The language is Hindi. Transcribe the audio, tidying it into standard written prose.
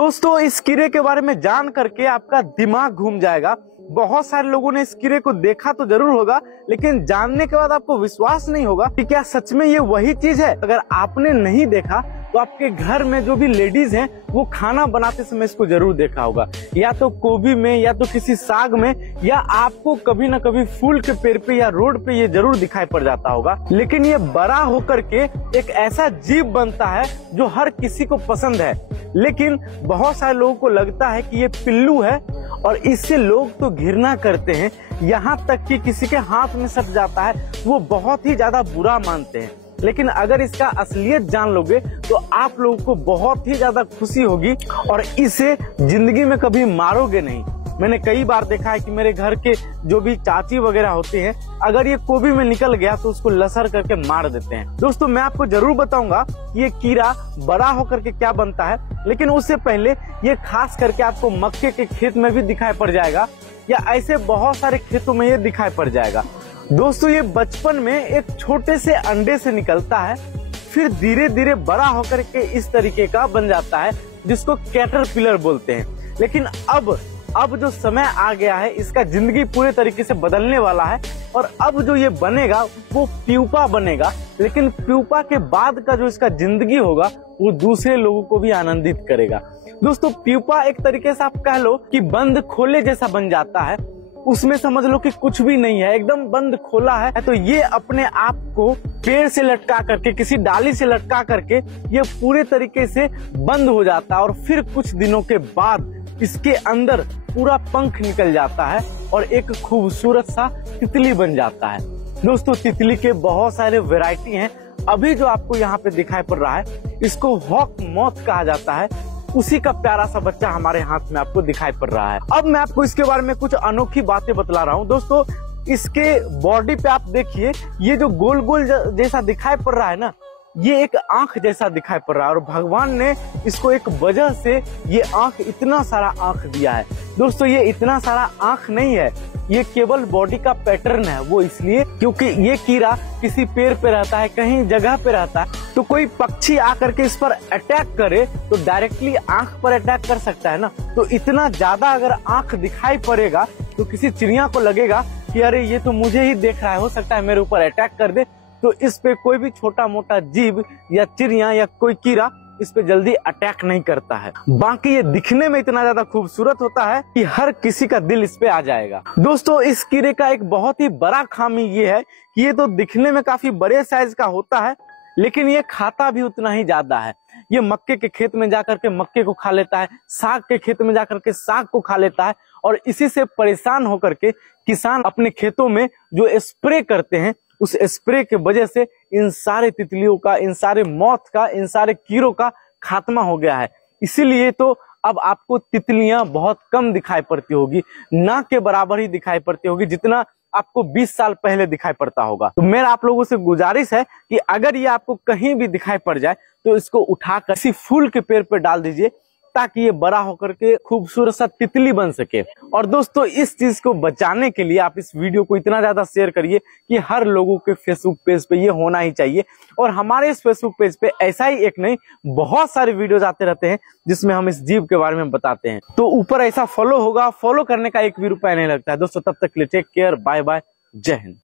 दोस्तों इस कीड़े के बारे में जान करके आपका दिमाग घूम जाएगा। बहुत सारे लोगों ने इस कीड़े को देखा तो जरूर होगा, लेकिन जानने के बाद आपको विश्वास नहीं होगा कि क्या सच में ये वही चीज है। अगर आपने नहीं देखा तो आपके घर में जो भी लेडीज हैं वो खाना बनाते समय इसको जरूर देखा होगा, या तो गोभी में या तो किसी साग में, या आपको कभी ना कभी फूल के पेड़ पे या रोड पे ये जरूर दिखाई पड़ जाता होगा। लेकिन ये बड़ा होकर के एक ऐसा जीव बनता है जो हर किसी को पसंद है, लेकिन बहुत सारे लोगों को लगता है कि ये पिल्लू है और इससे लोग तो घृणा करते हैं, यहाँ तक कि किसी के हाथ में सट जाता है वो बहुत ही ज्यादा बुरा मानते हैं। लेकिन अगर इसका असलियत जान लोगे तो आप लोगों को बहुत ही ज्यादा खुशी होगी और इसे जिंदगी में कभी मारोगे नहीं। मैंने कई बार देखा है कि मेरे घर के जो भी चाची वगैरह होते हैं, अगर ये गोभी में निकल गया तो उसको लसर करके मार देते हैं। दोस्तों मैं आपको जरूर बताऊंगा कि ये कीड़ा बड़ा होकर के क्या बनता है, लेकिन उससे पहले ये खास करके आपको मक्के के खेत में भी दिखाई पड़ जाएगा, या ऐसे बहुत सारे खेतों में ये दिखाई पड़ जाएगा। दोस्तों ये बचपन में एक छोटे से अंडे से निकलता है, फिर धीरे धीरे बड़ा होकर के इस तरीके का बन जाता है जिसको कैटरपिलर बोलते हैं। लेकिन अब जो समय आ गया है इसका जिंदगी पूरे तरीके से बदलने वाला है, और अब जो ये बनेगा वो प्यूपा बनेगा। लेकिन प्यूपा के बाद का जो इसका जिंदगी होगा वो दूसरे लोगों को भी आनंदित करेगा। दोस्तों प्यूपा एक तरीके से आप कह लो कि बंद खोले जैसा बन जाता है, उसमें समझ लो कि कुछ भी नहीं है, एकदम बंद खोला है। तो ये अपने आप को पेड़ से लटका करके, किसी डाली से लटका करके ये पूरे तरीके से बंद हो जाता है, और फिर कुछ दिनों के बाद इसके अंदर पूरा पंख निकल जाता है और एक खूबसूरत सा तितली बन जाता है। दोस्तों तितली के बहुत सारे वैरायटी हैं। अभी जो आपको यहाँ पे दिखाई पड़ रहा है इसको हॉक मॉथ कहा जाता है, उसी का प्यारा सा बच्चा हमारे हाथ में आपको दिखाई पड़ रहा है। अब मैं आपको इसके बारे में कुछ अनोखी बातें बतला रहा हूँ। दोस्तों इसके बॉडी पे आप देखिए, ये जो गोल गोल जैसा दिखाई पड़ रहा है ना, ये एक आंख जैसा दिखाई पड़ रहा है, और भगवान ने इसको एक वजह से ये आंख, इतना सारा आंख दिया है। दोस्तों ये इतना सारा आंख नहीं है, ये केवल बॉडी का पैटर्न है। वो इसलिए क्योंकि ये कीड़ा किसी पेड़ पे रहता है, कहीं जगह पे रहता है, तो कोई पक्षी आकर के इस पर अटैक करे तो डायरेक्टली आंख पर अटैक कर सकता है ना। तो इतना ज्यादा अगर आंख दिखाई पड़ेगा तो किसी चिड़िया को लगेगा कि अरे ये तो मुझे ही देख रहा है, हो सकता है मेरे ऊपर अटैक कर दे। तो इस पे कोई भी छोटा मोटा जीव या चिड़िया या कोई कीड़ा इस पे जल्दी अटैक नहीं करता है। बाकी ये दिखने में इतना ज्यादा खूबसूरत होता है कि हर किसी का दिल इस पे आ जाएगा। दोस्तों इस कीड़े का एक बहुत ही बड़ा खामी ये है कि ये तो दिखने में काफी बड़े साइज का होता है, लेकिन ये खाता भी उतना ही ज्यादा है। ये मक्के के खेत में जाकर के मक्के को खा लेता है, साग के खेत में जाकर के साग को खा लेता है, और इसी से परेशान होकर के किसान अपने खेतों में जो स्प्रे करते हैं, उस स्प्रे के वजह से इन सारे तितलियों का, इन सारे मौत का, इन सारे कीड़ों का खात्मा हो गया है। इसीलिए तो अब आपको तितलियां बहुत कम दिखाई पड़ती होगी, ना के बराबर ही दिखाई पड़ती होगी जितना आपको 20 साल पहले दिखाई पड़ता होगा। तो मेरा आप लोगों से गुजारिश है कि अगर ये आपको कहीं भी दिखाई पड़ जाए तो इसको उठाकर किसी फूल के पेड़ पर डाल दीजिए, ताकि ये बड़ा होकर के खूबसूरत सा तितली बन सके। और दोस्तों इस चीज को बचाने के लिए आप इस वीडियो को इतना ज्यादा शेयर करिए कि हर लोगों के फेसबुक पेज पे ये होना ही चाहिए। और हमारे इस फेसबुक पेज पे ऐसा ही एक नहीं, बहुत सारे वीडियोज आते रहते हैं जिसमें हम इस जीव के बारे में बताते हैं। तो ऊपर ऐसा फॉलो होगा, फॉलो करने का 1 भी रुपया नहीं लगता है। दोस्तों तब तक के लिए टेक केयर, बाय बाय, जय हिंद।